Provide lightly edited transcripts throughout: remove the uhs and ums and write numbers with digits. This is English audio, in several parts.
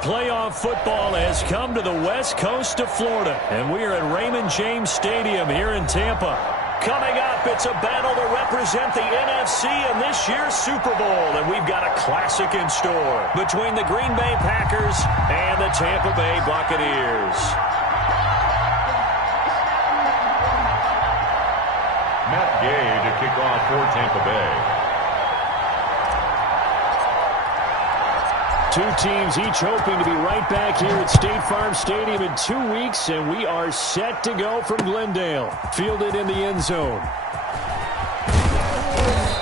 playoff football has come to the west coast of Florida, and we are at Raymond James Stadium here in Tampa. Coming up, it's a battle to represent the NFC in this year's Super Bowl, and we've got a classic in store between the Green Bay Packers and the Tampa Bay Buccaneers. Matt Gay to kick off for Tampa Bay. Two teams each hoping to be right back here at State Farm Stadium in 2 weeks, and we are set to go from Glendale. Fielded in the end zone.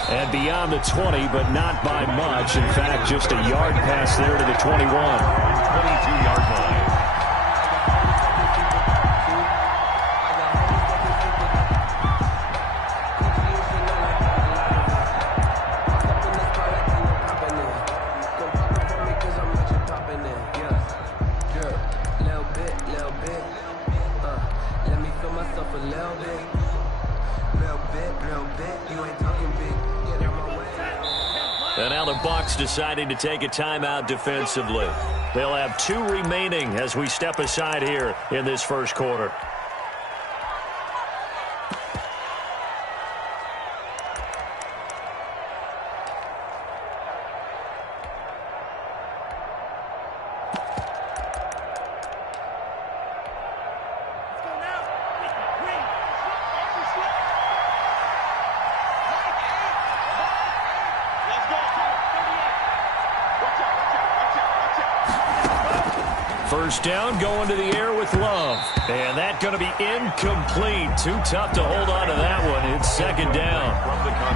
And beyond the 20, but not by much. In fact, just a yard pass there to the 21. 22-yard line. And now the Bucs deciding to take a timeout defensively. They'll have 2 remaining as we step aside here in this first quarter. First down, going to the air with Love. And that's going to be incomplete. Too tough to hold on to that one. It's second down.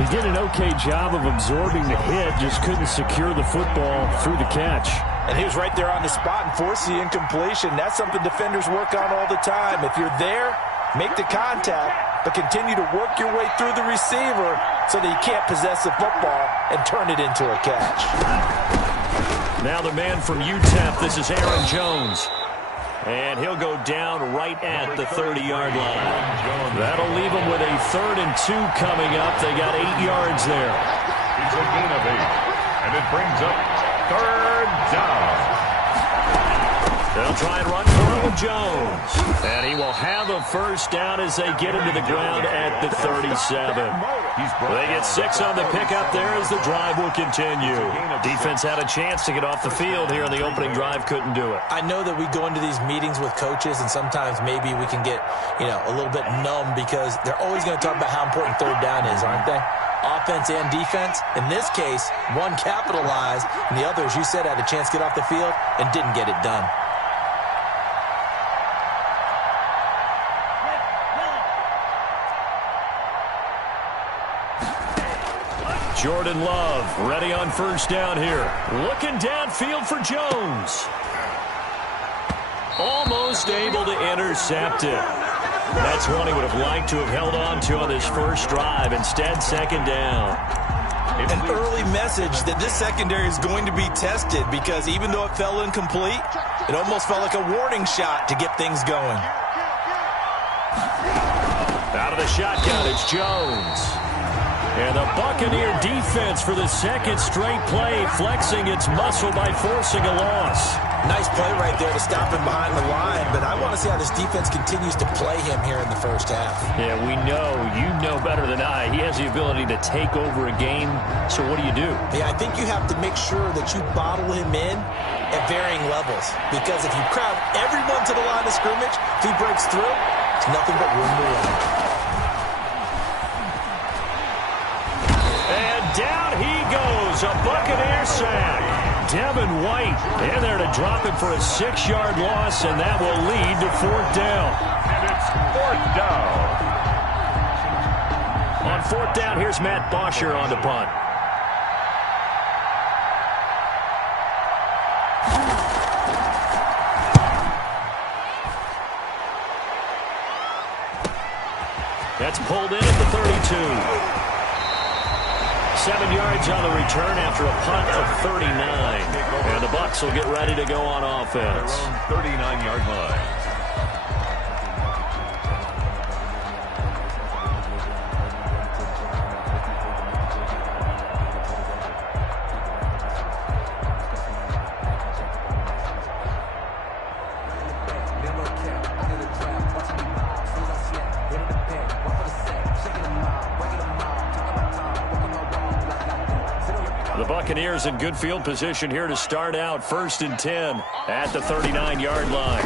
He did an okay job of absorbing the hit, just couldn't secure the football through the catch. And he was right there on the spot and forced the incompletion. That's something defenders work on all the time. If you're there, make the contact, but continue to work your way through the receiver so that you can't possess the football and turn it into a catch. Now the man from UTEP, this is Aaron Jones. And he'll go down right at the 30-yard line. That'll leave him with a 3rd and 2 coming up. They got 8 yards there. It's a gain of 8. And it brings up 3rd down. They'll try and run for it with Jones. And he will have a first down as they get him to the ground at the 37. They get 6 on the pickup there as the drive will continue. Defense had a chance to get off the field here in the opening drive, couldn't do it. I know that we go into these meetings with coaches, and sometimes maybe we can get, a little bit numb because they're always going to talk about how important 3rd down is, aren't they? Offense and defense. In this case, one capitalized, and the other, as you said, had a chance to get off the field and didn't get it done. Jordan Love ready on first down here. Looking downfield for Jones. Almost able to intercept it. That's one he would have liked to have held on to on his first drive. Instead, second down. An early message that this secondary is going to be tested because even though it fell incomplete, it almost felt like a warning shot to get things going. Out of the shotgun, it's Jones. And the Buccaneer defense for the second straight play, flexing its muscle by forcing a loss. Nice play right there to stop him behind the line, but I want to see how this defense continues to play him here in the first half. Yeah, you know better than I. He has the ability to take over a game, so what do you do? Yeah, I think you have to make sure that you bottle him in at varying levels, because if you crowd everyone to the line of scrimmage, if he breaks through, it's nothing but room to run. Down he goes, a Buccaneer sack. Devin White in there to drop him for a 6-yard loss, and that will lead to 4th down. And it's 4th down. On 4th down, here's Matt Bosher on the punt. That's pulled in at the 32. 7 yards on the return after a punt of 39. And the Bucs will get ready to go on offense. 39-yard line. The Buccaneers in good field position here to start out 1st and 10 at the 39-yard line.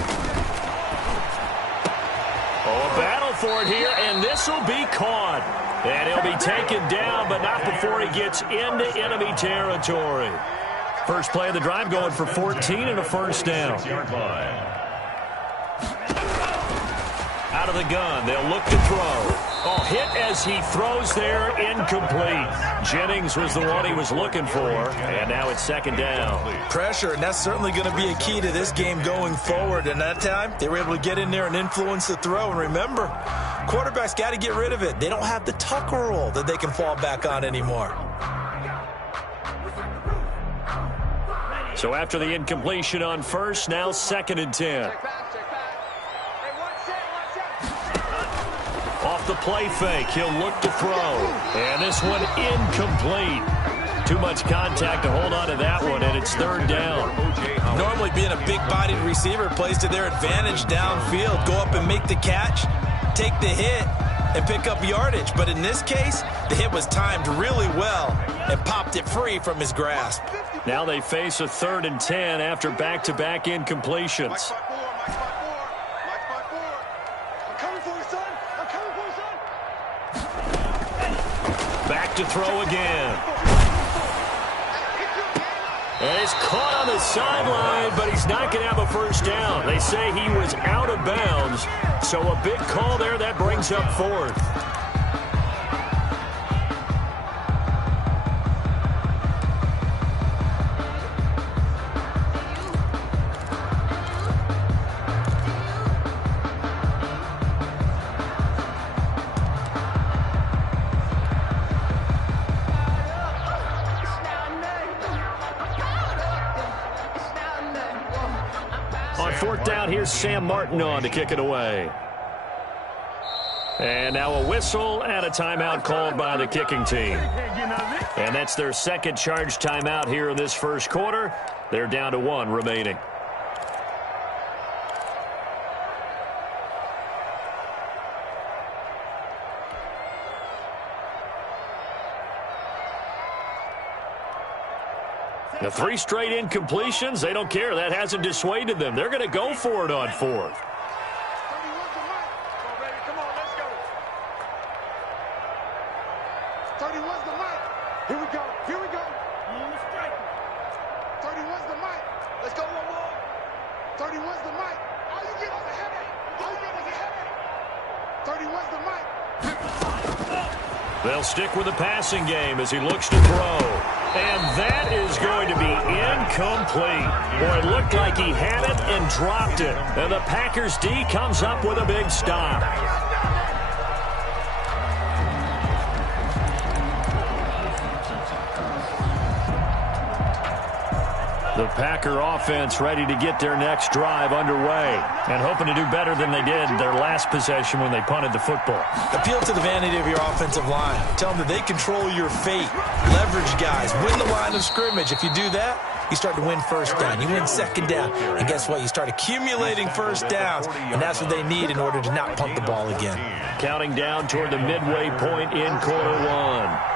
Oh, a battle for it here, and this will be caught. And he'll be taken down, but not before he gets into enemy territory. First play of the drive going for 14 and a first down. Out of the gun, they'll look to throw. Oh, hit as he throws there, incomplete. Jennings was the one he was looking for, and now it's 2nd down. Pressure, and that's certainly going to be a key to this game going forward. And that time, they were able to get in there and influence the throw. And remember, quarterbacks got to get rid of it. They don't have the Tucker rule that they can fall back on anymore. So after the incompletion on first, now 2nd and 10. Off the play fake, he'll look to throw. And this one incomplete. Too much contact to hold on to that one, and it's 3rd down. Normally being a big-bodied receiver plays to their advantage downfield. Go up and make the catch, take the hit, and pick up yardage. But in this case, the hit was timed really well and popped it free from his grasp. Now they face a 3rd and 10 after back-to-back incompletions. Back to throw again. And it's caught on the sideline, but he's not going to have a first down. They say he was out of bounds, so a big call there that brings up 4th. On 4th down, here's Sam Martin on to kick it away. And now a whistle and a timeout called by the kicking team. And that's their 2nd charge timeout here in this first quarter. They're down to 1 remaining. The 3 straight incompletions, they don't care. That hasn't dissuaded them. They're going to go for it on 4th. Here we go. Here we go. 31's the mic. Let's go one more. 31's the mic. All you get is a headache. All you get is a headache. 31's the mic. They'll stick with the passing game as he looks to throw. And that is going to be incomplete. Boy, it looked like he had it and dropped it. And the Packers D comes up with a big stop. The Packer offense ready to get their next drive underway and hoping to do better than they did their last possession when they punted the football. Appeal to the vanity of your offensive line. Tell them that they control your fate. Leverage guys. Win the line of scrimmage. If you do that, you start to win first down. You win 2nd down. And guess what? You start accumulating first downs. And that's what they need in order to not punt the ball again. Counting down toward the midway point in quarter 1.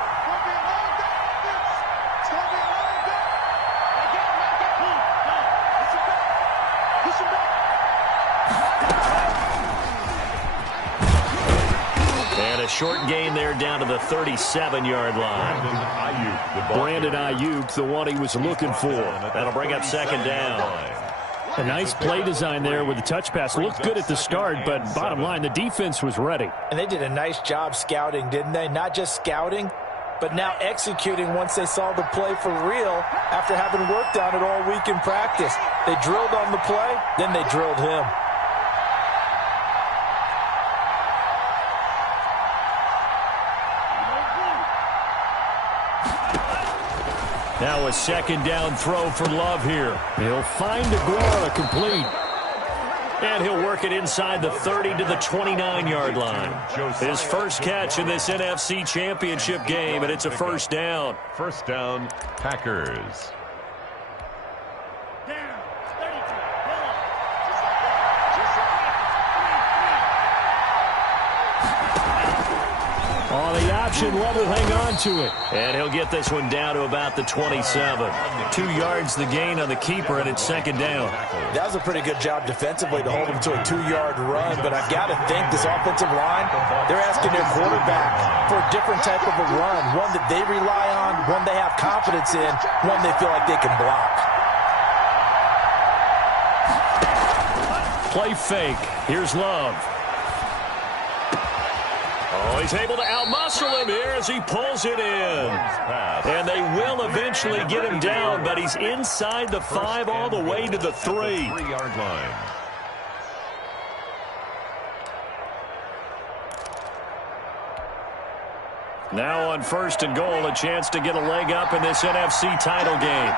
Short gain there down to the 37-yard line. Brandon Ayuk, the one he was looking for. That'll bring up 2nd down. A nice play design there with the touch pass. Looked good at the start, but bottom line, the defense was ready. And they did a nice job scouting, didn't they? Not just scouting, but now executing once they saw the play for real after having worked on it all week in practice. They drilled on the play, then they drilled him. Now a 2nd down throw for Love here. He'll find Aguara complete. And he'll work it inside the 30 to the 29-yard line. His first catch in this NFC Championship game, and it's a first down. First down, Packers. Oh, the option. Love will hang on to it. And he'll get this one down to about the 27. 2 yards the gain on the keeper, and it's second down. That was a pretty good job defensively to hold him to a 2-yard run, but I've got to think this offensive line, they're asking their quarterback for a different type of a run, one that they rely on, one they have confidence in, one they feel like they can block. Play fake. Here's Love. Oh, he's able to outmuscle him here as he pulls it in. And they will eventually get him down, but he's inside the 5 all the way to the 3. 3-yard line. Now on 1st and goal, a chance to get a leg up in this NFC title game.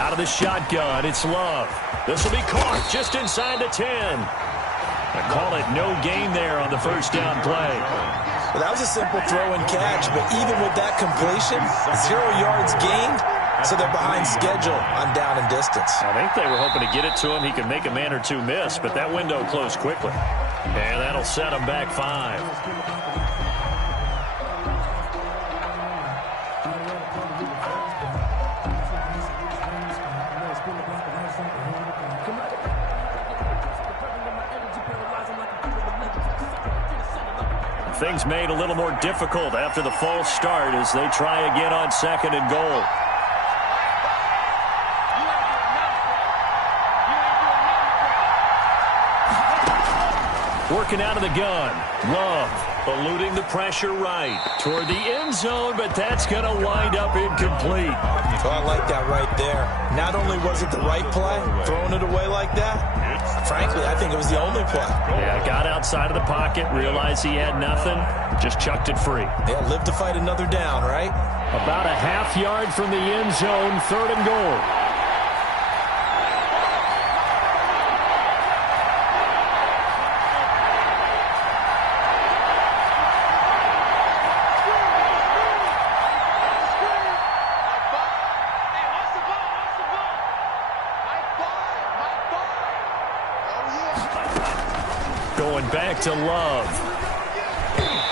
Out of the shotgun, it's Love. This will be caught just inside the 10. I call it no gain there on the first down play. Well, that was a simple throw and catch, but even with that completion, 0 yards gained, so they're behind schedule on down and distance. I think they were hoping to get it to him. He could make a man or two miss, but that window closed quickly. And that'll set him back 5. Things made a little more difficult after the false start as they try again on 2nd and goal. Working out of the gun. Love eluding the pressure right toward the end zone, but that's going to wind up incomplete. Oh, I like that right there. Not only was it the right play, throwing it away like that, frankly, I think it was the only play. Yeah, got outside of the pocket, realized he had nothing, just chucked it free. Yeah, live to fight another down, right? About a half yard from the end zone, 3rd and goal. Going back to Love.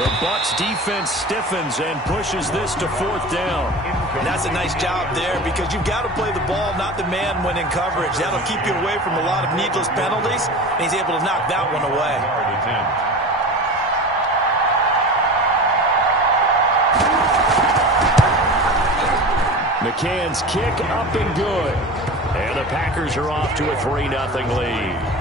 The Bucs defense stiffens and pushes this to 4th down. And that's a nice job there because you've got to play the ball, not the man when in coverage. That'll keep you away from a lot of needless penalties, and he's able to knock that one away. McCann's kick up and good. And the Packers are off to a 3-0 lead.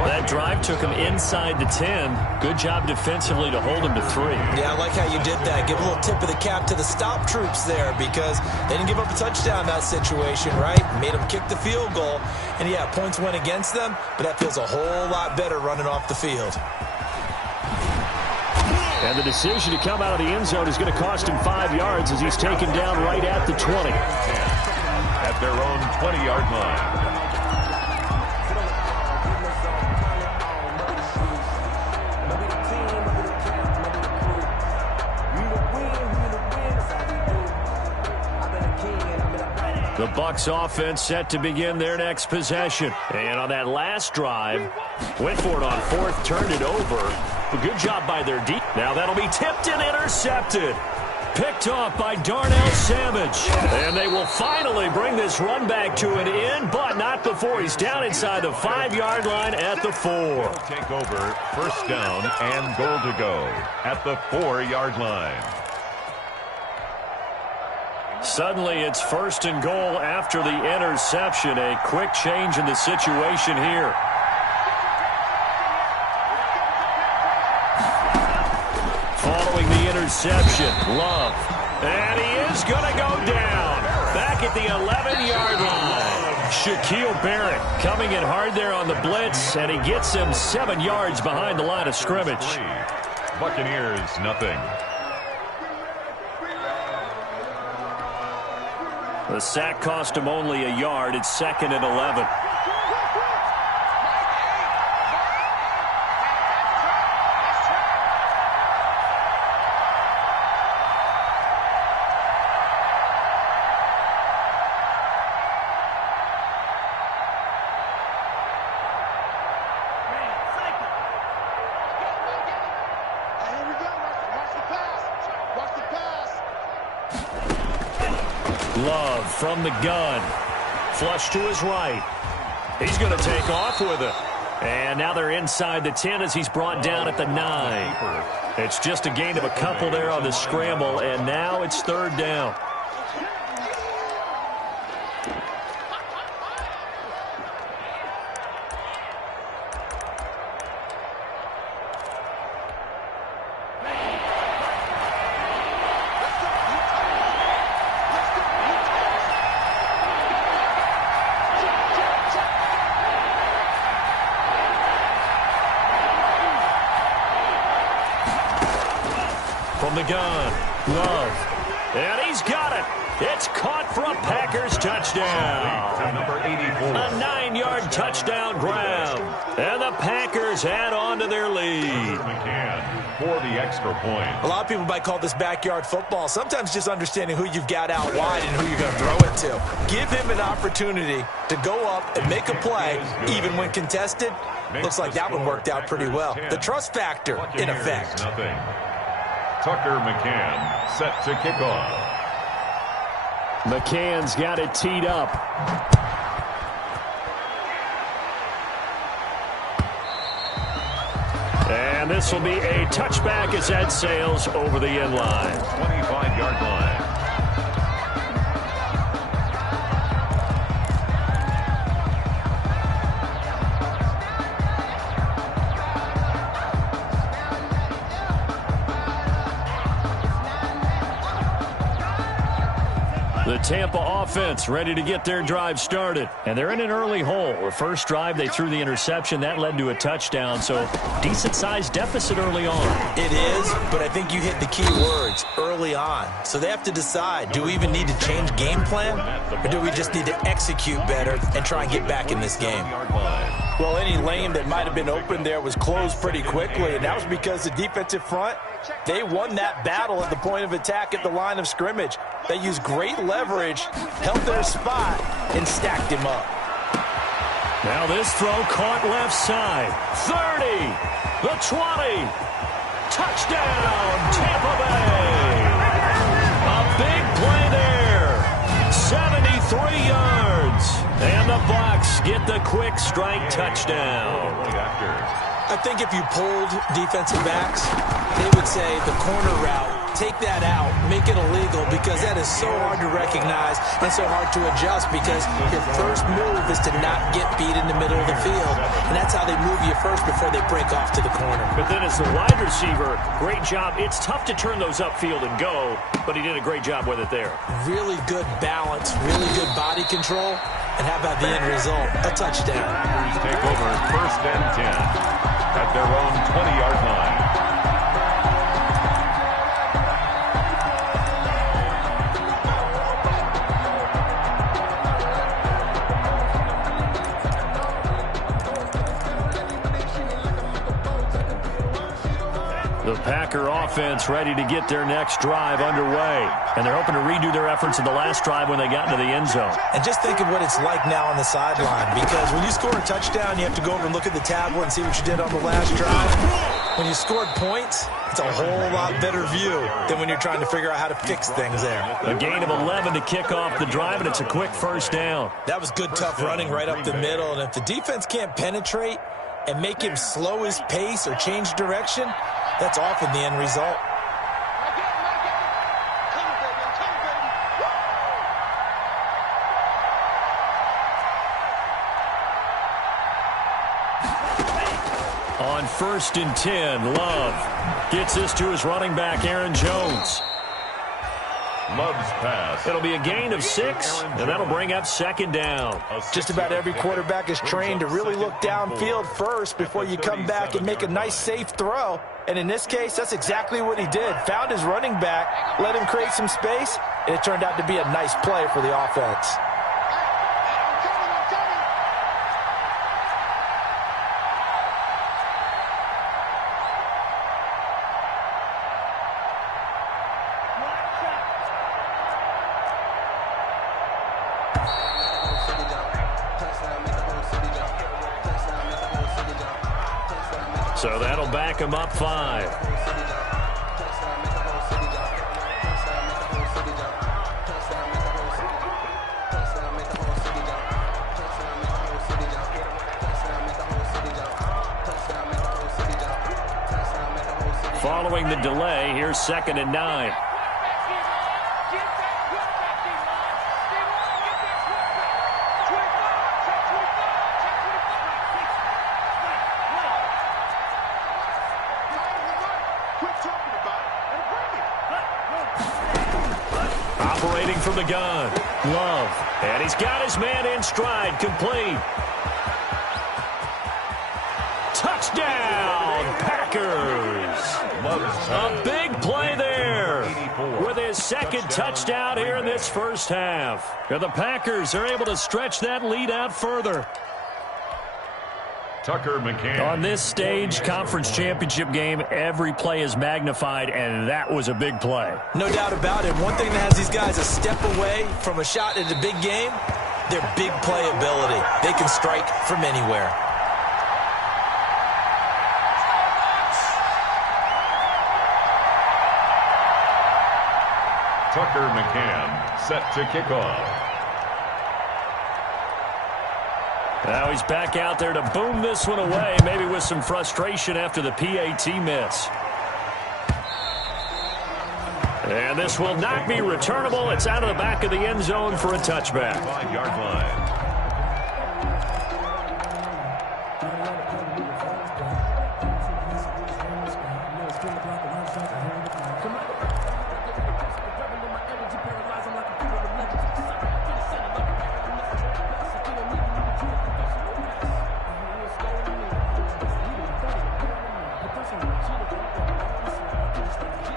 That drive took him inside the 10. Good job defensively to hold him to 3. Yeah, I like how you did that. Give a little tip of the cap to the stop troops there because they didn't give up a touchdown in that situation, right? Made them kick the field goal. And, yeah, points went against them, but that feels a whole lot better running off the field. And the decision to come out of the end zone is going to cost him 5 yards as he's taken down right at the 20. At their own 20-yard line. The Bucs offense set to begin their next possession. And on that last drive, went for it on 4th, turned it over. A good job by their deep. Now that'll be tipped and intercepted. Picked off by Darnell Savage. And they will finally bring this run back to an end, but not before he's down inside the 5-yard line at the 4. Take over, 1st down and goal to go at the 4-yard line. Suddenly it's 1st and goal after the interception. A quick change in the situation here. Following the interception, Love. And he is going to go down. Back at the 11-yard line. Shaquille Barrett coming in hard there on the blitz, and he gets him 7 yards behind the line of scrimmage. Buccaneers, nothing. The sack cost him only a yard. It's 2nd and 11. Love from the gun. Flush to his right. He's going to take off with it. And now they're inside the 10 as he's brought down at the 9. It's just a gain of a couple there on the scramble, and now it's third down. From the gun, Love, and he's got it. It's caught for a Packers touchdown. Number 84. A 9-yard touchdown grab, and the Packers add on to their lead. McCann for the extra point. A lot of people might call this backyard football. Sometimes just understanding who you've got out wide and who you're going to throw it to. Give him an opportunity to go up and make a play, even when contested. Looks like that one worked out pretty well. The trust factor, in effect. Nothing. Tucker McCann set to kick off. McCann's got it teed up. And this will be a touchback as that sails over the end line. 25-yard line. The Tampa offense ready to get their drive started. And they're in an early hole. The first drive, they threw the interception. That led to a touchdown, so decent-sized deficit early on. It is, but I think you hit the key words, early on. So they have to decide, do we even need to change game plan, or do we just need to execute better and try and get back in this game? Well, any lane that might have been open there was closed pretty quickly, and that was because the defensive front, they won that battle at the point of attack at the line of scrimmage. They used great leverage, held their spot, and stacked him up. Now this throw caught left side. 30, the 20. Touchdown, Tampa Bay. A big play there. 73 yards. And the Bucs get the quick strike touchdown. I think if you polled defensive backs, they would say the corner route, take that out, make it illegal, because that is so hard to recognize and so hard to adjust, because your first move is to not get beat in the middle of the field, and that's how they move you first before they break off to the corner. But then as the wide receiver, great job. It's tough to turn those upfield and go, but he did a great job with it there. Really good balance, really good body control, and how about the end result? A touchdown. Take over first and 10 at their own 20-yard line. The Packer offense ready to get their next drive underway. And they're hoping to redo their efforts in the last drive when they got into the end zone. And just think of what it's like now on the sideline, because when you score a touchdown, you have to go over and look at the tablet and see what you did on the last drive. When you scored points, it's a whole lot better view than when you're trying to figure out how to fix things there. A gain of 11 to kick off the drive, and it's a quick first down. That was good, tough running right up the middle. And if the defense can't penetrate and make him slow his pace or change direction, that's often the end result. On first and 10, Love gets this to his running back, Aaron Jones. Love's pass. It'll be a gain of 6, and that'll bring up second down. Just about every quarterback is trained to really look downfield first before you come back and make a nice, safe throw. And in this case, that's exactly what he did. Found his running back, let him create some space, and it turned out to be a nice play for the offense. So that'll back him up 5. Following the delay, here's 2nd and 9. Operating from the gun, Love. And he's got his man in stride, complete. Touchdown, Packers. A big play there with his 2nd touchdown here in this first half. And the Packers are able to stretch that lead out further. Tucker McCann. On this stage, conference championship game, every play is magnified, and that was a big play. No doubt about it. One thing that has these guys a step away from a shot in the big game, their big play ability. They can strike from anywhere. Tucker McCann set to kick off. Now he's back out there to boom this one away, maybe with some frustration after the PAT miss. And this will not be returnable. It's out of the back of the end zone for a touchback. 5-yard line.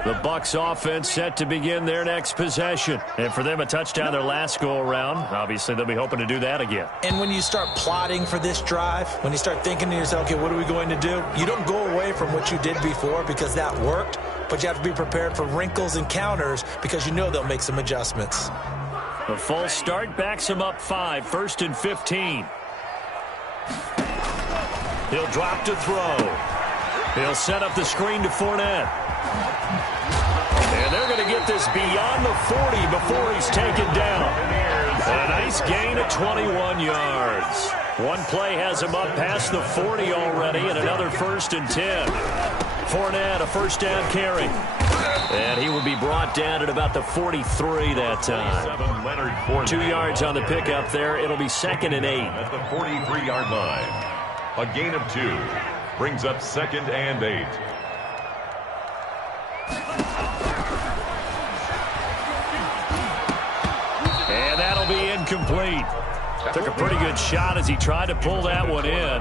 The Bucs offense set to begin their next possession. And for them, a touchdown their last go-around. Obviously, they'll be hoping to do that again. And when you start plotting for this drive, when you start thinking to yourself, okay, what are we going to do? You don't go away from what you did before because that worked, but you have to be prepared for wrinkles and counters because you know they'll make some adjustments. The false start backs him up 5, 1st and 15. He'll drop to throw. He'll set up the screen to Fournette. And they're going to get this beyond the 40 before he's taken down. A nice gain of 21 yards. One play has him up past the 40 already, and another 1st and 10. Fournette, a first down carry. And he will be brought down at about the 43 that time. 2 yards on the pickup there. It'll be 2nd and 8. At the 43-yard line. A gain of 2 brings up 2nd and 8. And that'll be incomplete. Took a pretty good shot as he tried to pull that one in.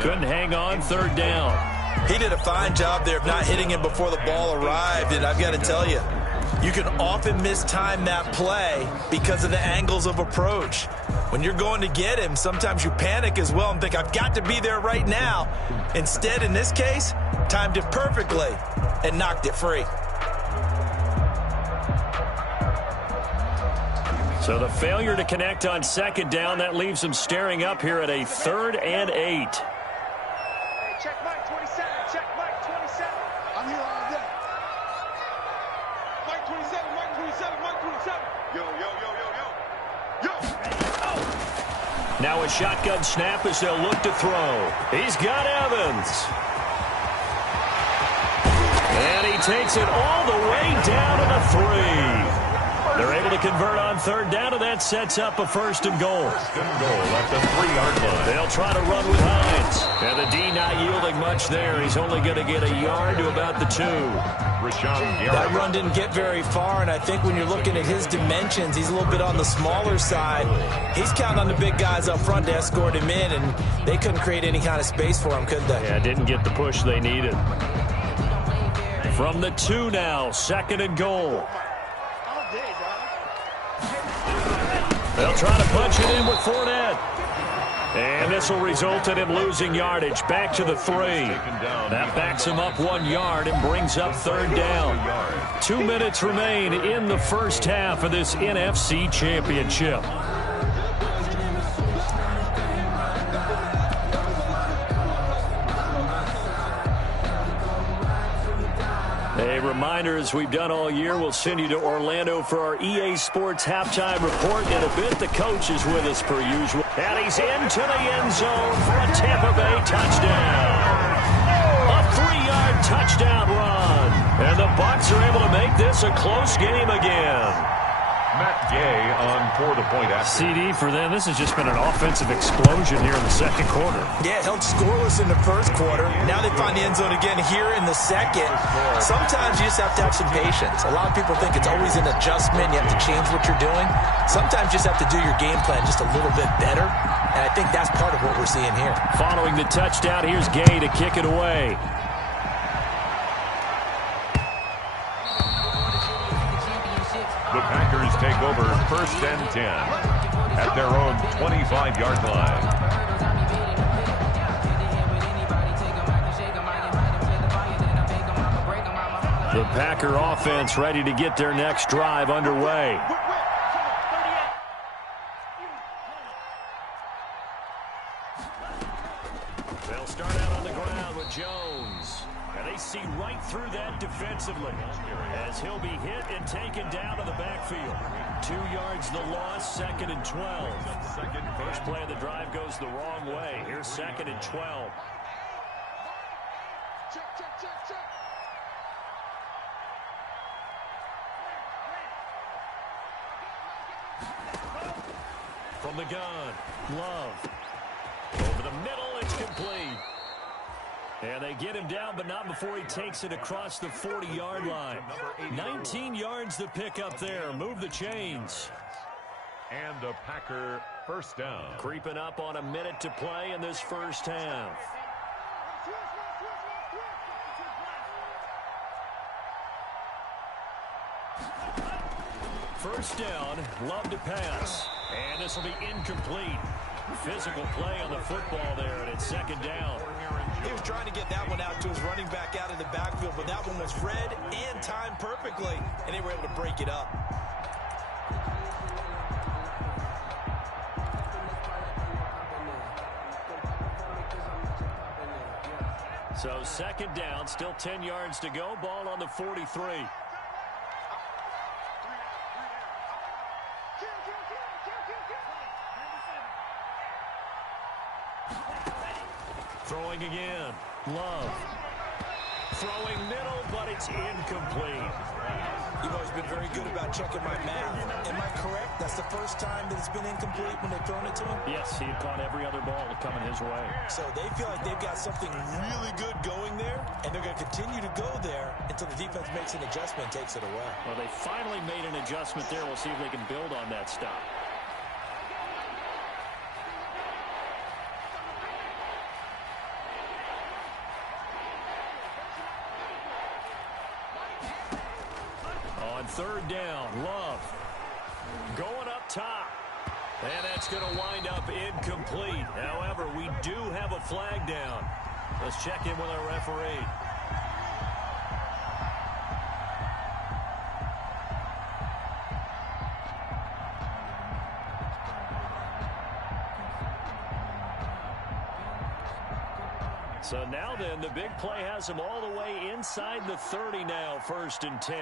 Couldn't hang on, 3rd down. He did a fine job there of not hitting him before the ball arrived, and I've got to tell you, you can often mistime that play because of the angles of approach. When you're going to get him, sometimes you panic as well and think, I've got to be there right now. Instead, in this case, timed it perfectly and knocked it free. So the failure to connect on 2nd down, that leaves him staring up here at a 3rd and 8. Hey, check Mike 27. Check Mike 27. I'm here all day. Mike 27. Mike 27. Mike 27. Yo, yo, yo, yo, yo. Yo. Now a shotgun snap as they'll look to throw. He's got Evans. And he takes it all the way down to the 3. They're able to convert on 3rd down, and that sets up a 1st and goal. 1st and goal at the 3-yard line. They'll try to run with Hines. And the D not yielding much there. He's only going to get a yard to about the 2. That run didn't get very far, and I think when you're looking at his dimensions, he's a little bit on the smaller side. He's counting on the big guys up front to escort him in, and they couldn't create any kind of space for him, could they? Yeah, didn't get the push they needed. From the 2 now, 2nd and goal. They'll try to punch it in with Fournette. And this will result in him losing yardage. Back to the 3. That backs him up 1 yard and brings up 3rd down. 2 minutes remain in the first half of this NFC Championship. A reminder, as we've done all year, we'll send you to Orlando for our EA Sports halftime report. In a bit, the coach is with us per usual. And he's into the end zone for a Tampa Bay touchdown. A 3-yard touchdown run. Bucs are able to make this a close game again. Matt Gay on for the point after. CD for them. This has just been an offensive explosion here in the second quarter. Yeah, held scoreless in the first quarter. Now they find the end zone again here in the second. Sometimes you just have to have some patience. A lot of people think it's always an adjustment. You have to change what you're doing. Sometimes you just have to do your game plan just a little bit better. And I think that's part of what we're seeing here. Following the touchdown, here's Gay to kick it away. The Packers take over 1st and 10 at their own 25-yard line. The Packer offense ready to get their next drive underway. They'll start out on the ground with Jones. And they see right through that defensively as he'll be hit and taken down to the backfield. 2 yards the loss, 2nd and 12. First play of the drive goes the wrong way. Here's 2nd and 12. From the gun, Love. Over the middle, it's complete. And they get him down, but not before he takes it across the 40-yard line. 19 yards to pick up there. Move the chains. And a Packer first down. Creeping up on a minute to play in this first half. First down, Love to pass. And this will be incomplete. Physical play on the football there, and it's 2nd down. He was trying to get that one out to his running back out of the backfield, but that one was read and timed perfectly, and they were able to break it up. So 2nd down, still 10 yards to go. Ball on the 43. Throwing again. Love. Throwing middle, but it's incomplete. You've always been very good about checking my math. Am I correct? That's the first time that it's been incomplete when they've thrown it to him? Yes, he had caught every other ball coming his way. So they feel like they've got something really good going there, and they're going to continue to go there until the defense makes an adjustment and takes it away. Well, they finally made an adjustment there. We'll see if they can build on that stop. On 3rd down, Love going up top. And that's going to wind up incomplete. However, we do have a flag down. Let's check in with our referee. So now then, the big play has him all the way inside the 30 now, 1st and 10.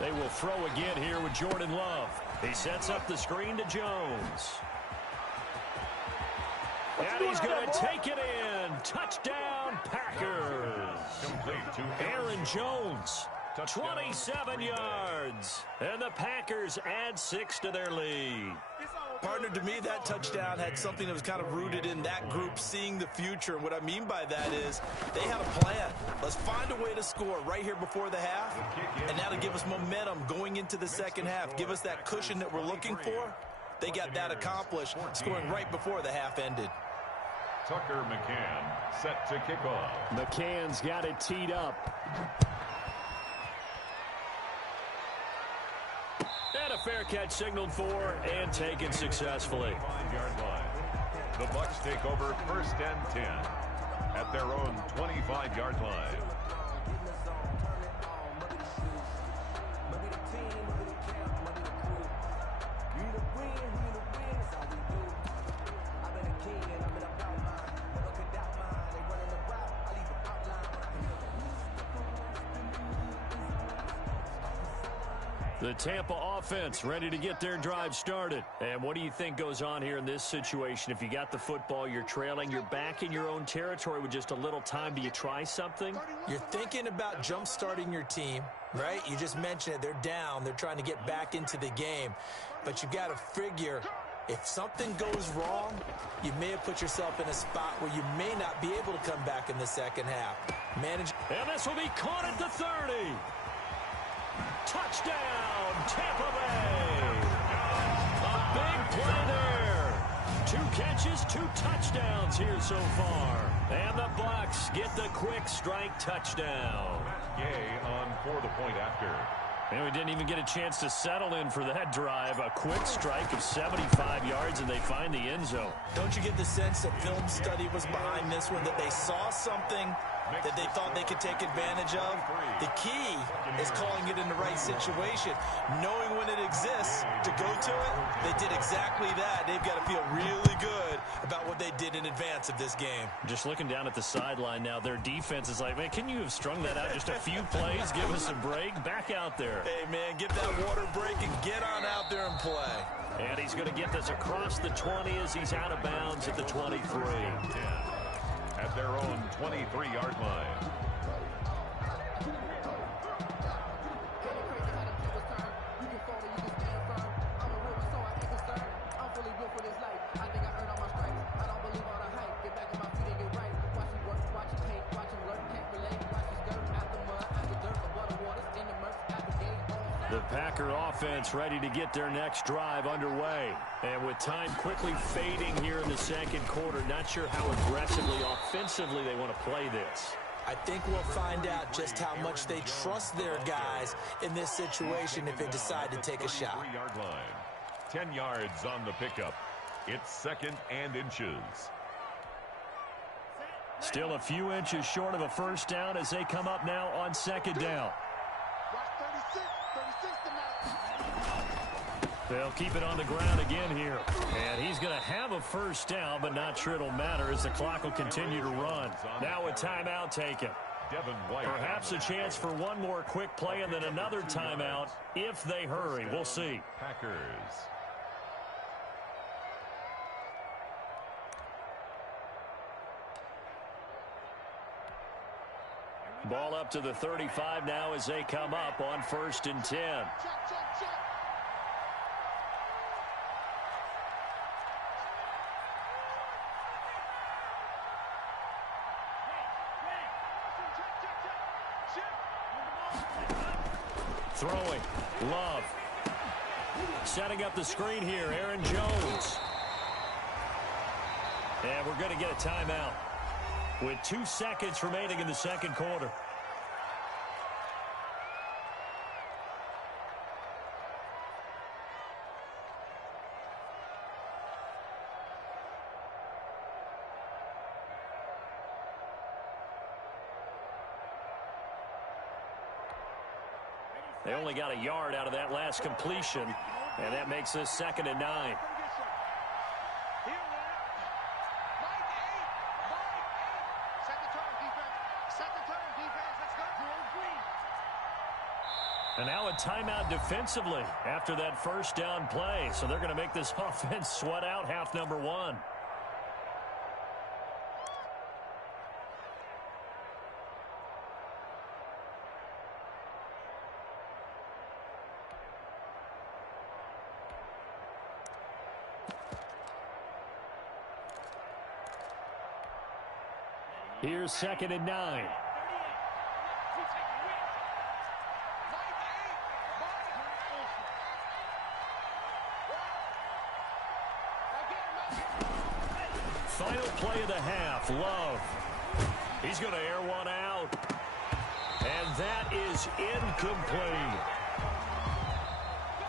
They will throw again here with Jordan Love. He sets up the screen to Jones. And he's going to take it in. Touchdown, Packers. Complete to Aaron Jones, 27 yards. And the Packers add 6 to their lead. Partner, to me, that touchdown had something that was kind of rooted in that group seeing the future. And what I mean by that is they had a plan. Let's find a way to score right here before the half. And that'll give us momentum going into the second half. Give us that cushion that we're looking for. They got that accomplished, scoring right before the half ended. Tucker McCann set to kick off. McCann's got it teed up. And a fair catch signaled for and taken successfully. 5-yard line. The Bucs take over 1st and 10 at their own 25-yard line. The Tampa offense ready to get their drive started. And what do you think goes on here in this situation? If you got the football, you're trailing, you're back in your own territory with just a little time. Do you try something? You're thinking about jump-starting your team, right? You just mentioned it. They're down. They're trying to get back into the game. But you got to figure, if something goes wrong, you may have put yourself in a spot where you may not be able to come back in the second half. And this will be caught at the 30. Touchdown, Tampa Bay. A big play there. 2 catches, 2 touchdowns here so far. And the Bucs get the quick strike touchdown. Gay on for the point after. And we didn't even get a chance to settle in for that drive. A quick strike of 75 yards, and they find the end zone. Don't you get the sense that film study was behind this one, that they saw something that they thought they could take advantage of? The key is calling it in the right situation. Knowing when it exists to go to it, they did exactly that. They've got to feel really good about what they did in advance of this game. Just looking down at the sideline now, their defense is like, man, can you have strung that out just a few plays? Give us a break. Back out there. Hey, man, get that water break and get on out there and play. And he's going to get this across the 20 as he's out of bounds at the 23. At their own 23-yard line. The Packer offense ready to get their next drive underway. And with time quickly fading here in the second quarter, not sure how aggressively, offensively they want to play this. I think we'll find out just how much they trust their guys in this situation if they decide to take a shot. 3-yard line. 10 yards on the pickup. It's 2nd and inches. Still a few inches short of a first down as they come up now on 2nd down. They'll keep it on the ground again here. And he's going to have a first down, but not sure it'll matter as the clock will continue to run. Now a timeout taken. Perhaps a chance for one more quick play and then another timeout if they hurry. We'll see. Packers. Ball up to the 35 now as they come up on 1st and 10. Throwing. Love. Setting up the screen here. Aaron Jones. And we're going to get a timeout with 2 seconds remaining in the second quarter. They only got a yard out of that last completion, and that makes this 2nd and 9. And now a timeout defensively after that first down play. So they're going to make this offense sweat out half number 1. Here's 2nd and 9. Final play of the half. Love. He's going to air one out. And that is incomplete.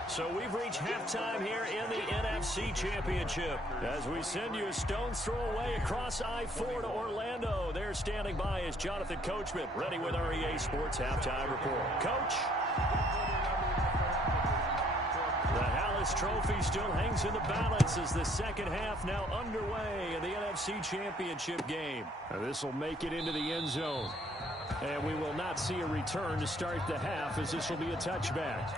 So we've reached halftime here in the NFC Championship. As we send you a stone's throw away across I-4 to Orlando. There standing by is Jonathan Coachman, ready with our EA Sports Halftime Report. Coach? The Hallis Trophy still hangs in the balance as the second half now underway in the NFC Championship game. This will make it into the end zone. And we will not see a return to start the half as this will be a touchback.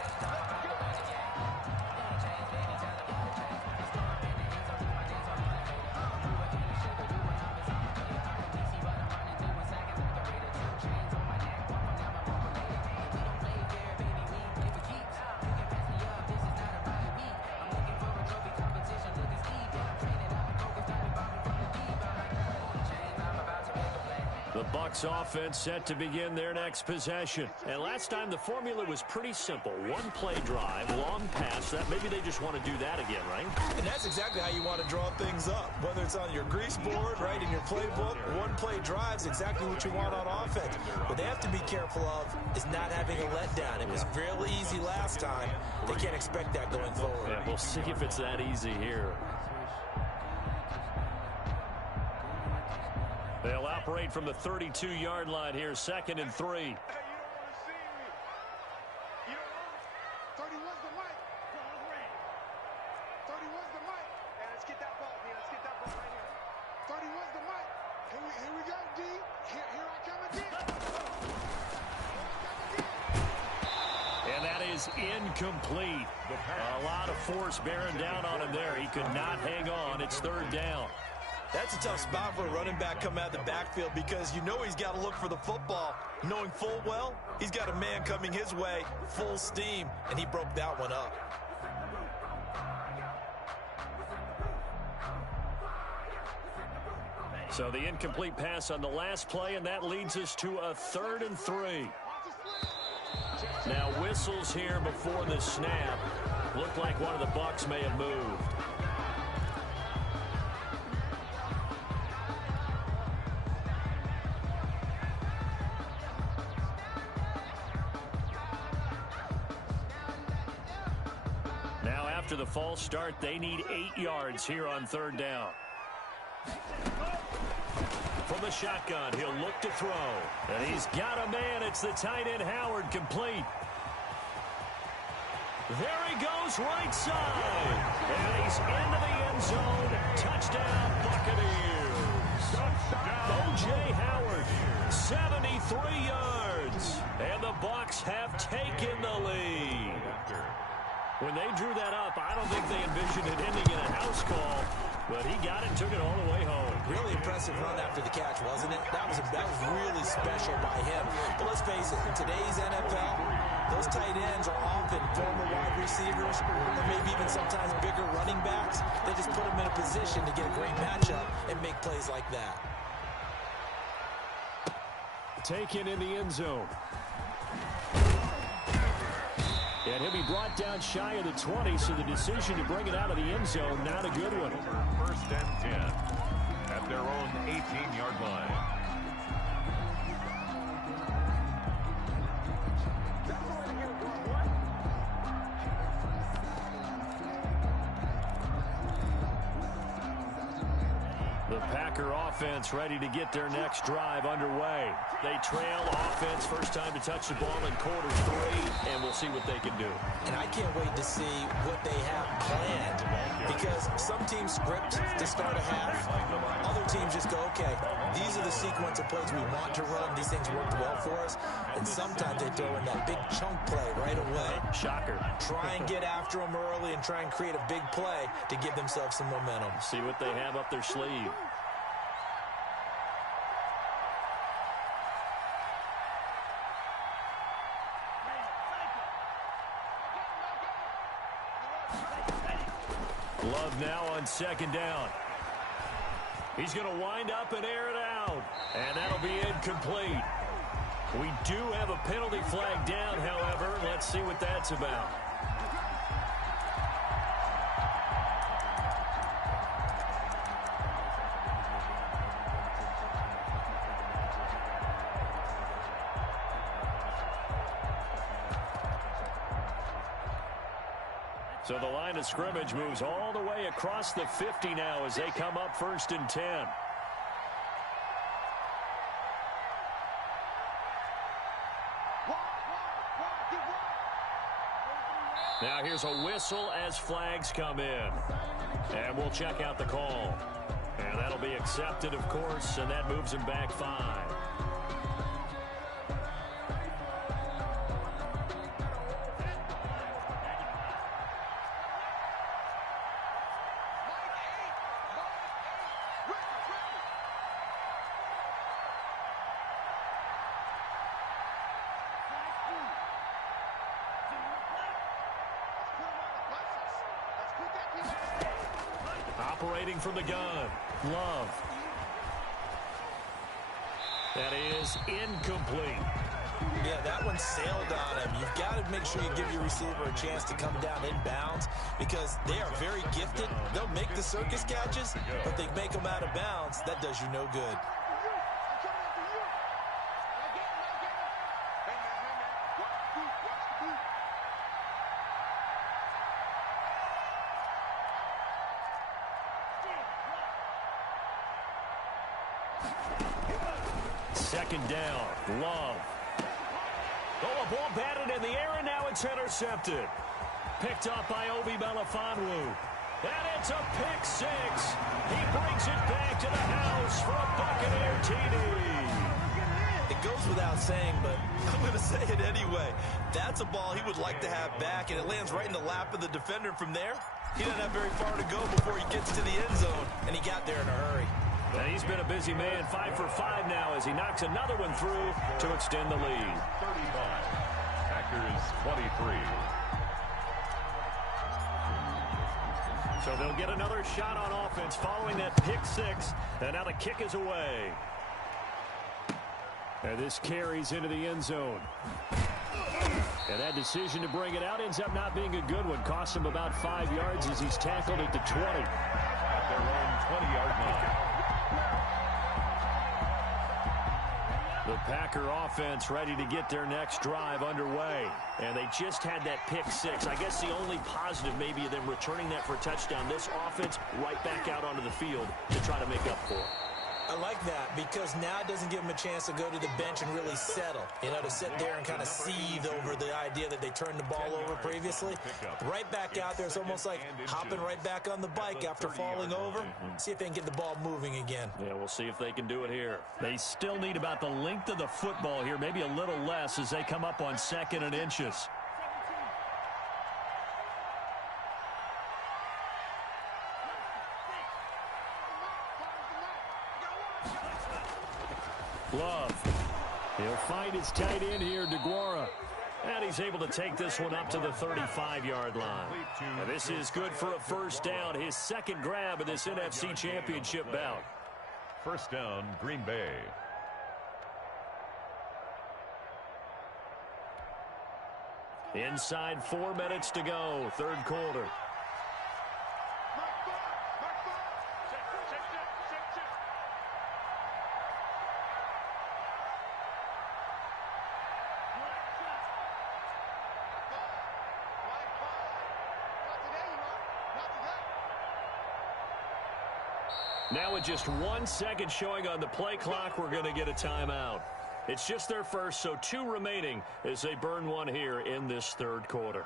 The Bucs offense set to begin their next possession. And last time the formula was pretty simple. One play drive, long pass. That maybe they just want to do that again, right? And that's exactly how you want to draw things up. Whether it's on your grease board, right, in your playbook, one play drive is exactly what you want on offense. What they have to be careful of is not having a letdown. It was really easy last time. They can't expect that going forward. Yeah, we'll see if it's that easy here. They'll operate from the 32-yard line here, 2nd and 3. Hey, you don't want to see me. You don't want 31's the mic. 31's the mic. Hey, let's get that ball, D. Let's get that ball right here. 31's the mic. Here we go, D. Here I come again. And that is incomplete. A lot of force bearing down on him there. He could not hang on. It's 3rd down. That's a tough spot for a running back coming out of the backfield because you know he's got to look for the football, knowing full well he's got a man coming his way, full steam, and he broke that one up. So the incomplete pass on the last play, and that leads us to a 3rd and 3. Now whistles here before the snap. Looked like one of the Bucs may have moved. After the false start, they need 8 yards here on 3rd down. From the shotgun, he'll look to throw. And he's got a man. It's the tight end, Howard, complete. There he goes, right side. And he's into the end zone. Touchdown, Buccaneers. O.J. Howard, 73 yards. And the Bucs have taken the lead. When they drew that up, I don't think they envisioned it ending in a house call, but he got it and took it all the way home. Really impressive run after the catch, wasn't it? That was really special by him. But let's face it, in today's NFL, those tight ends are often former wide receivers or maybe even sometimes bigger running backs. They just put them in a position to get a great matchup and make plays like that. Taken in the end zone. And he'll be brought down shy of the 20, so the decision to bring it out of the end zone, not a good one. 1st and 10 at their own 18-yard line. The Packer offense ready to get their next drive underway. They trail offense, first time to touch the ball in quarter 3, and we'll see what they can do. And I can't wait to see what they have planned, because some teams script to start a half. Other teams just go, okay, these are the sequence of plays we want to run. These things worked well for us. And sometimes they throw in that big chunk play right away. Shocker. Try and get after them early and try and create a big play to give themselves some momentum. See what they have up their sleeve. Love now on 2nd down. He's going to wind up and air it out. And that'll be incomplete. We do have a penalty flag down, however. Let's see what that's about. So the line of scrimmage moves all the way across the 50 now as they come up 1st and 10. Now here's a whistle as flags come in. And we'll check out the call. And that'll be accepted, of course, and that moves him back 5. Operating from the gun, Love. That is incomplete. Yeah, that one sailed on him. You've got to make sure you give your receiver a chance to come down inbounds because they are very gifted. They'll make the circus catches, but they make them out of bounds. That does you no good. Second down, Love. Oh, a ball batted in the air, and now it's intercepted. Picked up by Obi Melifonwu. And it's a pick six. He brings it back to the house for a Buccaneer TD. It goes without saying, but I'm going to say it anyway. That's a ball he would like to have back, and it lands right in the lap of the defender from there. He doesn't have very far to go before he gets to the end zone, and he got there in a hurry. And he's been a busy man, 5 for 5 now as he knocks another one through to extend the lead. 35. Packers 23. So they'll get another shot on offense following that pick six. And now the kick is away. And this carries into the end zone. And that decision to bring it out ends up not being a good one. Costs him about 5 yards as he's tackled at the 20. At their own 20-yard line. The Packer offense ready to get their next drive underway. And they just had that pick six. I guess the only positive maybe of them returning that for a touchdown. This offense right back out onto the field to try to make up for it. I like that because now it doesn't give them a chance to go to the bench and really settle. You know, to sit there and kind of seethe over the idea that they turned the ball over previously. Right back out there. It's almost like hopping right back on the bike after falling over. See if they can get the ball moving again. Yeah, we'll see if they can do it here. They still need about the length of the football here, maybe a little less as they come up on 2nd and inches. Love. He'll find his tight end here, DeGuara. And he's able to take this one up to the 35-yard line. And this is good for a first down, his second grab of this NFC Championship bout. First down, Green Bay. Inside 4 minutes to go, third quarter. Now with just 1 second showing on the play clock, we're going to get a timeout. It's just their first, so 2 remaining as they burn one here in this third quarter.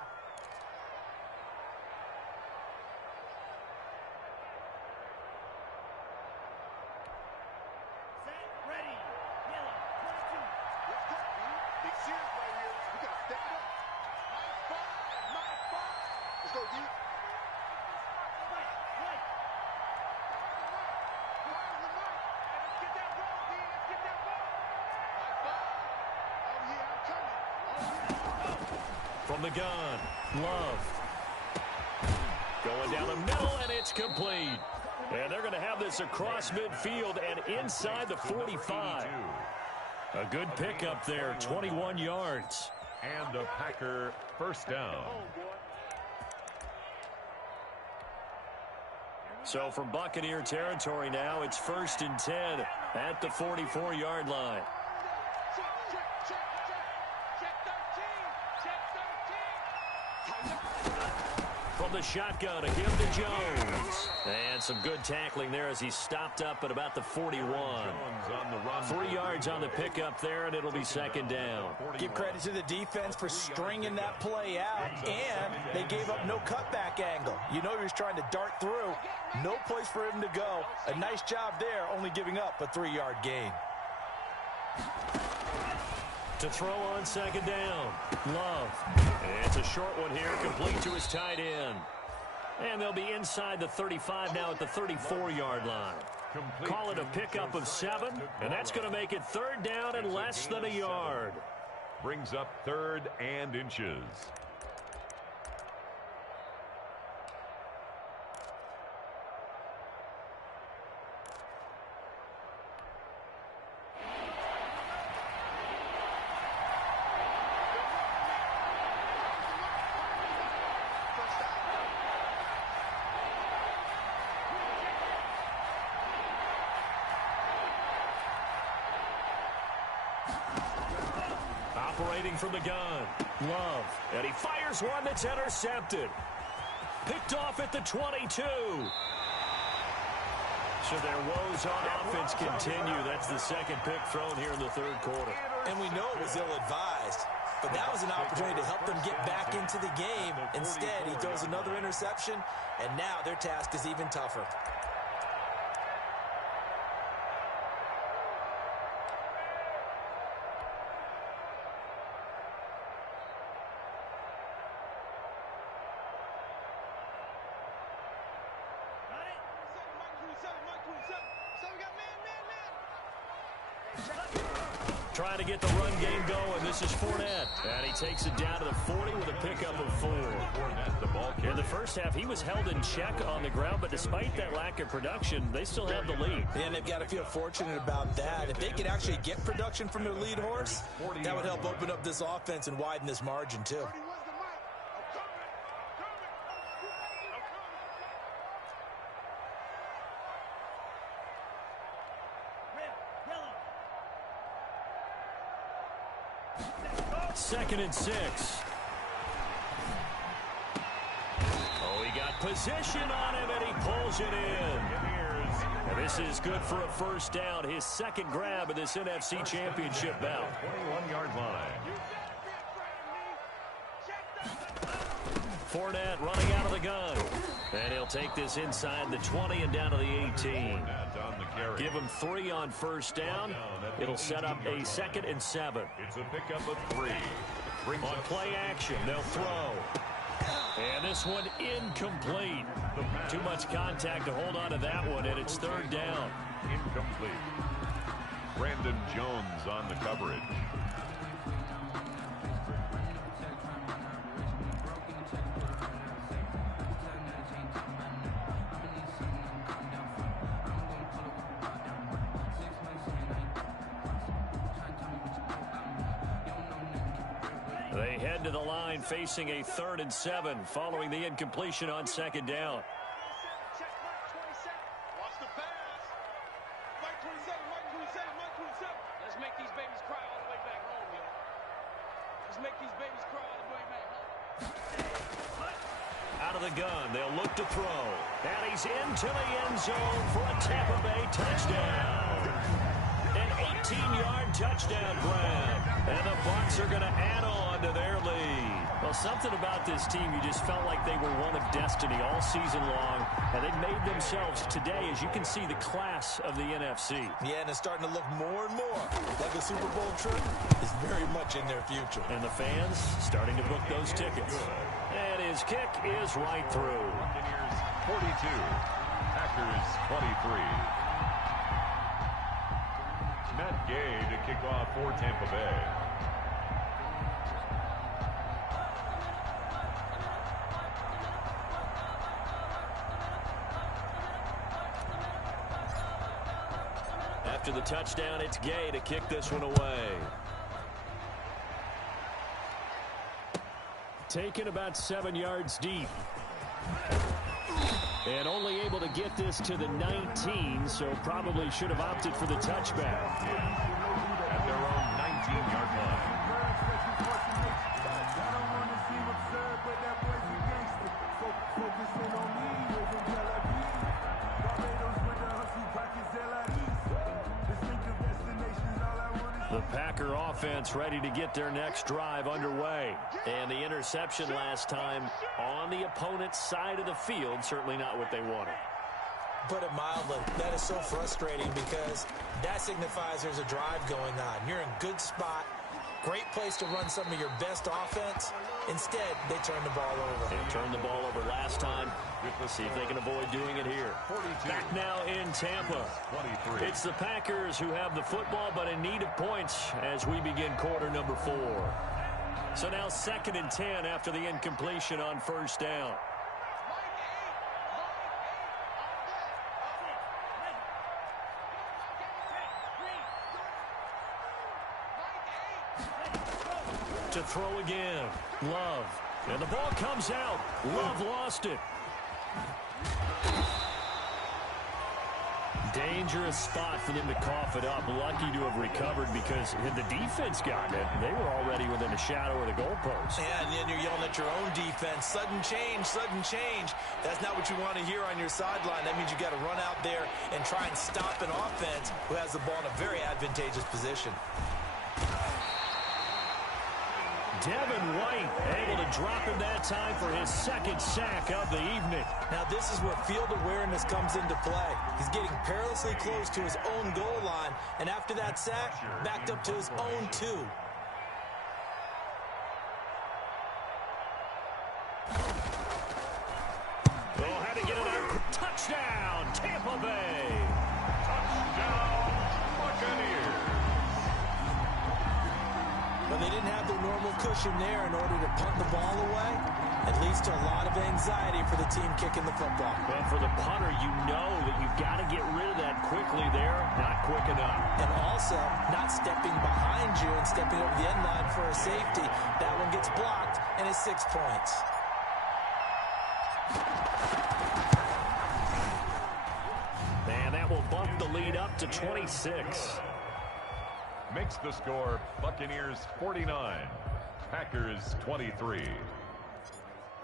From the gun, Love. Going down the middle, and it's complete. And they're going to have this across midfield and inside the 45. A good pickup there, 21 yards. And a Packer first down. So from Buccaneer territory now, it's 1st and 10 at the 44-yard line. From the shotgun, a give to Jones. And some good tackling there as he stopped up at about the 41. 3 yards on the pickup there, and it'll be second down. Give credit to the defense for stringing that play out, and they gave up no cutback angle. You know he was trying to dart through. No place for him to go. A nice job there, only giving up a 3-yard gain. To throw on second down, Love. And it's a short one here, complete to his tight end. And they'll be inside the 35 now at the 34-yard line. Call it a pickup of 7, and that's going to make it third down and less than a yard. Brings up 3rd and inches. Operating from the gun. Love. And he fires one that's intercepted. Picked off at the 22. So their woes on offense continue. That's the second pick thrown here in the third quarter. And we know it was ill-advised, but that was an opportunity to help them get back into the game. Instead, he throws another interception, and now their task is even tougher. Trying to get the run game going. This is Fournette. And he takes it down to the 40 with a pickup of 4. In the first half, he was held in check on the ground, but despite that lack of production, they still have the lead. And they've got to feel fortunate about that. If they could actually get production from their lead horse, that would help open up this offense and widen this margin, too. Second and 6. Oh, he got position on him, and he pulls it in. And this is good for a first down. His second grab of this NFC Championship bout. 21-yard line. Fournette running out of the gun. And he'll take this inside the 20 and down to the 18. Give him 3 on first down. It'll set up a 2nd and 7. It's a pickup of 3. On play action, they'll throw. And this one incomplete. Too much contact to hold on to that one, and it's third down. Incomplete. Brandon Jones on the coverage. They head to the line facing a 3rd and 7 following the incompletion on second down. Watch the pass. Mike 27, Mike 27, Mike 27. Let's make these babies cry all the way back home, yo. Let's make these babies cry all the way back home. Out of the gun, they'll look to throw. And he's into the end zone for a Tampa Bay touchdown. An 18-yard touchdown grab. And the Bucs are going to add on to their lead. Well, something about this team, you just felt like they were one of destiny all season long. And they made themselves today, as you can see, the class of the NFC. Yeah, and it's starting to look more and more like a Super Bowl trip is very much in their future. And the fans starting to book those tickets. And his kick is right through. Buccaneers 42. Packers 23. Matt Gay to kick off for Tampa Bay. After the touchdown, it's Gay to kick this one away. Taken about 7 yards deep. And only able to get this to the 19, so probably should have opted for the touchback. At their own 19-yard line. The Packer offense ready to get their next drive underway. And the interception last time on the opponent's side of the field, certainly not what they wanted. Put it mildly, that is so frustrating because that signifies there's a drive going on. You're in a good spot, great place to run some of your best offense. Instead, they turn the ball over. They turned the ball over last time. Let's see if they can avoid doing it here. 42. Back now in Tampa. 23. It's the Packers who have the football, but in need of points as we begin quarter number 4. So now 2nd and 10 after the incompletion on first down. To throw again. Love. And the ball comes out. Love lost it. Dangerous spot for them to cough it up. Lucky to have recovered because had the defense gotten it, they were already within a shadow of the goalpost. Yeah, and then you're yelling at your own defense. Sudden change, sudden change. That's not what you want to hear on your sideline. That means you got to run out there and try and stop an offense who has the ball in a very advantageous position. Devin White able to drop him that time for his second sack of the evening. Now this is where field awareness comes into play. He's getting perilously close to his own goal line, and after that sack, backed up to his own 2. Oh, had to get it out. Touchdown, Tampa Bay. Touchdown, Buccaneers. But they didn't have their normal cushion there in order to punt the ball away. It leads to a lot of anxiety for the team kicking the football. And for the punter, you know that you've got to get rid of that quickly there. Not quick enough. And also, not stepping behind you and stepping over the end line for a safety. That one gets blocked, and it's 6 points. And that will bump the lead up to 26. Makes the score Buccaneers 49, Packers 23.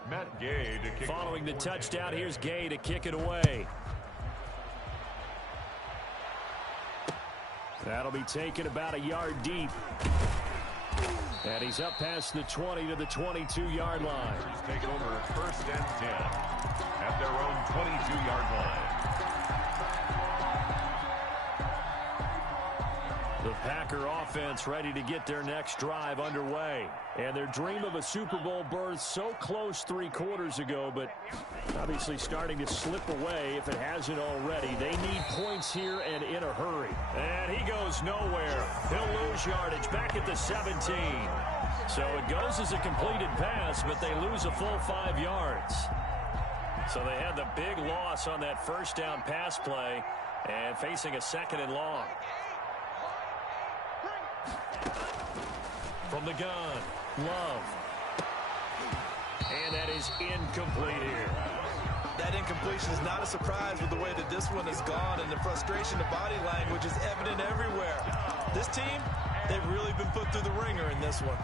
Matt Gay to kick. Following the touchdown, here's Gay to kick it away. That'll be taken about a yard deep. And he's up past the 20 to the 22-yard line. Take over 1st and 10 at their own 22-yard line. The Packer offense ready to get their next drive underway. And their dream of a Super Bowl berth so close 3 quarters ago, but obviously starting to slip away if it hasn't already. They need points here and in a hurry. And he goes nowhere. He'll lose yardage back at the 17. So it goes as a completed pass, but they lose a full 5 yards. So they had the big loss on that first down pass play and facing a 2nd and long. From the gun, Love. And that is incomplete here. That incompletion is not a surprise with the way that this one has gone, and the frustration of body language is evident everywhere. This team, they've really been put through the ringer in this one.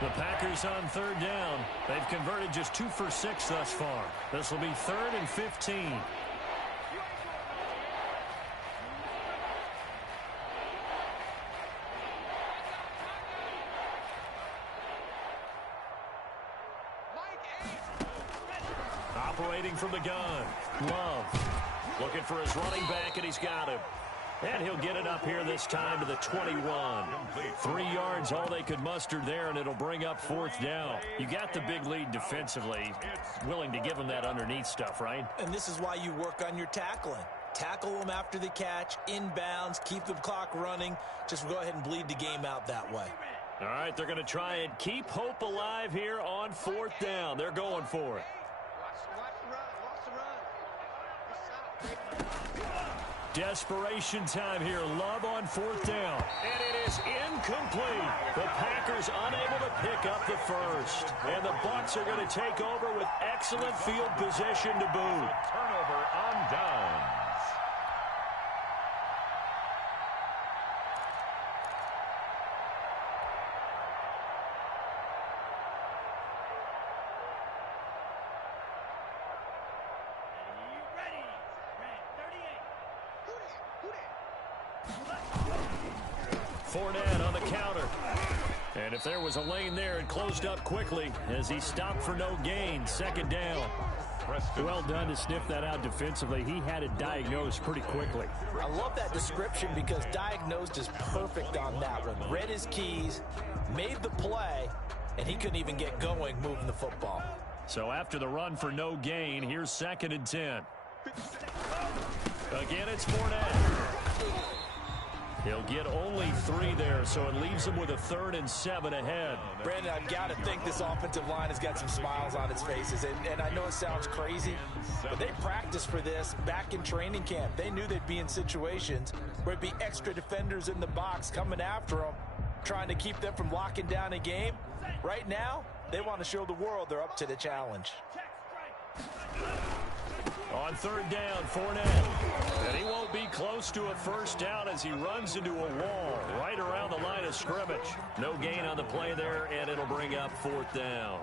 The Packers on 3rd down. They've converted just 2 for 6 thus far. This will be 3rd and 15. Operating from the gun, Love. Looking for his running back, and he's got him. And he'll get it up here this time to the 21. 3 yards, all they could muster there, and it'll bring up 4th down. You got the big lead defensively. Willing to give them that underneath stuff, right? And this is why you work on your tackling. Tackle them after the catch, inbounds, keep the clock running. Just go ahead and bleed the game out that way. All right, they're going to try and keep hope alive here on 4th down. They're going for it. Desperation time here. Love on 4th down. And it is incomplete. The Packers unable to pick up the first. And the Bucs are going to take over with excellent field position to boot. Turnover on downs. Fournette on the counter. And if there was a lane there, it closed up quickly as he stopped for no gain. 2nd down. Well done to sniff that out defensively. He had it diagnosed pretty quickly. I love that description because diagnosed is perfect on that one. Read his keys, made the play, and he couldn't even get going moving the football. So after the run for no gain, here's 2nd and 10. Again, it's Fournette. He'll get only 3 there, so it leaves him with a 3rd and 7 ahead. Brandon, I've got to think this offensive line has got some smiles on its faces. And I know it sounds crazy, but they practiced for this back in training camp. They knew they'd be in situations where it'd be extra defenders in the box coming after them, trying to keep them from locking down a game. Right now, they want to show the world they're up to the challenge. On third down, Fournette. And he won't be close to a first down as he runs into a wall right around the line of scrimmage. No gain on the play there, and it'll bring up fourth down.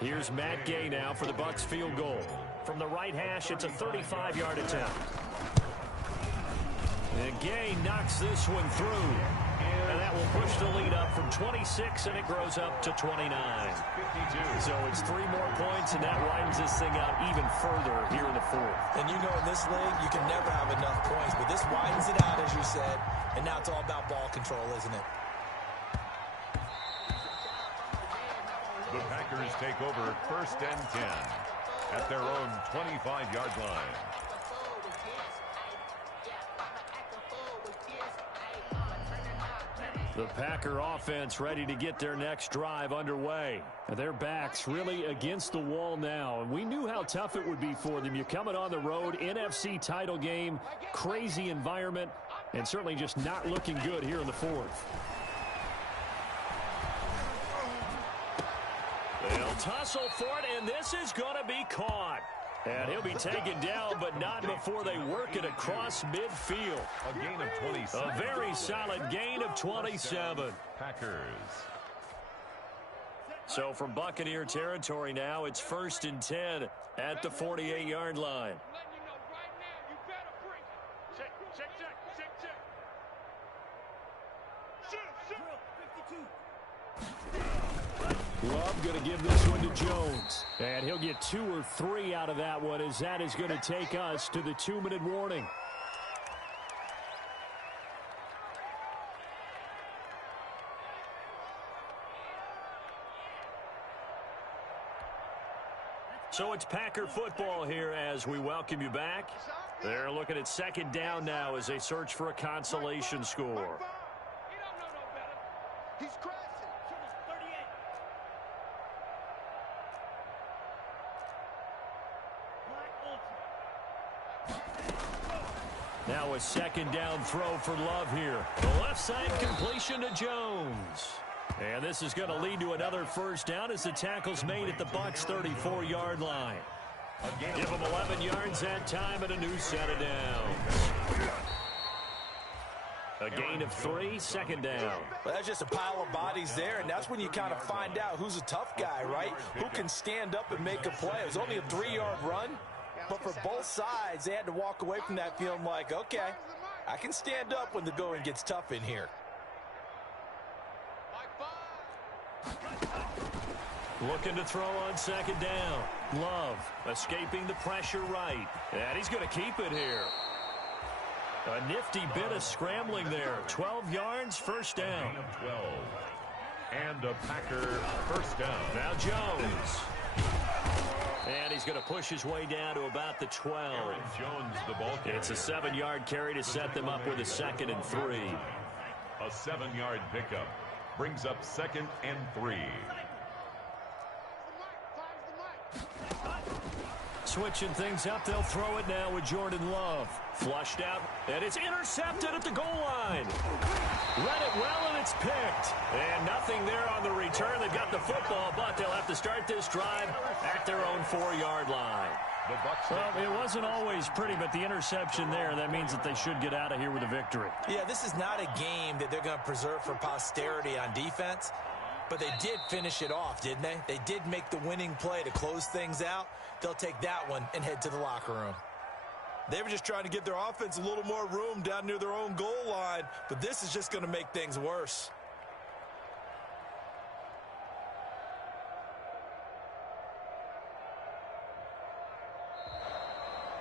Here's Matt Gay now for the Bucs field goal. From the right hash, it's a 35-yard attempt. And Gay knocks this one through. And that will push the lead up from 26, and it grows up to 29. So it's 3 more points, and that widens this thing out even further here in the fourth. And you know in this league, you can never have enough points, but this widens it out, as you said, and now it's all about ball control, isn't it? The Packers take over first and 10 at their own 25-yard line. The Packer offense ready to get their next drive underway. Their backs really against the wall now, and we knew how tough it would be for them. You're coming on the road, NFC title game, crazy environment, and certainly just not looking good here in the fourth. They'll tussle for it, and this is going to be caught. And he'll be taken down, but not before they work it across midfield. A gain of 27. A very solid gain of 27. Packers. So from Buccaneer territory now, it's first and 10 at the 48-yard line. Love going to give this one to Jones. And he'll get 2 or 3 out of that one, as that is going to take us to the 2-minute warning. So it's Packer football here as we welcome you back. They're looking at second down now as they search for a consolation score. Now a second down throw for Love here. The left side completion to Jones. And this is going to lead to another first down as the tackle's made at the Bucs 34-yard line. Give them 11 yards that time and a new set of downs. A gain of 3, second down. Well, that's just a pile of bodies there, and that's when you kind of find out who's a tough guy, right? Who can stand up and make a play. It was only a 3-yard run. But for both sides, they had to walk away from that feeling like, okay, I can stand up when the going gets tough in here. Looking to throw on second down. Love escaping the pressure right. And he's going to keep it here. A nifty bit of scrambling there. 12 yards, first down. 12. And a Packer first down. Now Jones. And he's going to push his way down to about the 12. Aaron Jones, the ball carrier. It's a 7-yard carry to set them up with a 2nd and 3. A 7-yard pickup brings up 2nd and 3. Switching things up, they'll throw it now with Jordan Love. Flushed out, and it's intercepted at the goal line. Read it well, and it's picked. And nothing there on the return. They've got the football, but they'll have to start this drive at their own 4-yard line. Well, it wasn't always pretty, but the interception there, that means that they should get out of here with a victory. Yeah, this is not a game that they're going to preserve for posterity on defense, but they did finish it off, didn't they? They did make the winning play to close things out. They'll take that one and head to the locker room. They were just trying to give their offense a little more room down near their own goal line, but this is just going to make things worse.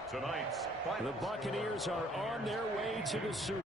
Tonight's The Buccaneers are on their way to the Super Bowl.